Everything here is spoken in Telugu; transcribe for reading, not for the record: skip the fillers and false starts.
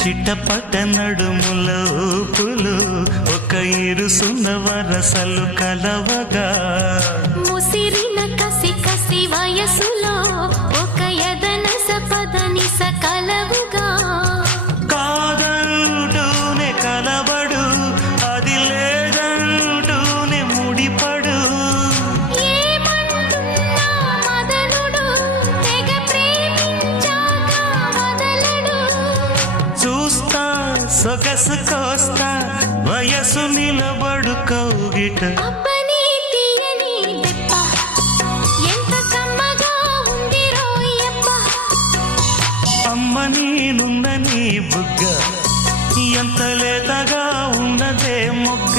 చిట్టపట నడుముల ఊపులు ఒక ఇరుసున్న వరసలు కలవగా ముసిరిన కసి కసి వయసులో ఒక యదనస పదనిస కలవుగా కాదంటూనే కలబడు అది లేదంటూనే ముడిపడు ఏమంటున్నా మదనుడు తెగ ప్రేమించాక వదలడు చూస్తా సొగసు కోస్తా వయసు నిలబడు కౌగిట అబ్బని తీయని దెబ్బ ఎంత కమ్మగా ఉంది రోయప్ప అమ్మ నేనున్న నీ బుగ్గ ఎంత లేతగా ఉన్నదే మొగ్గ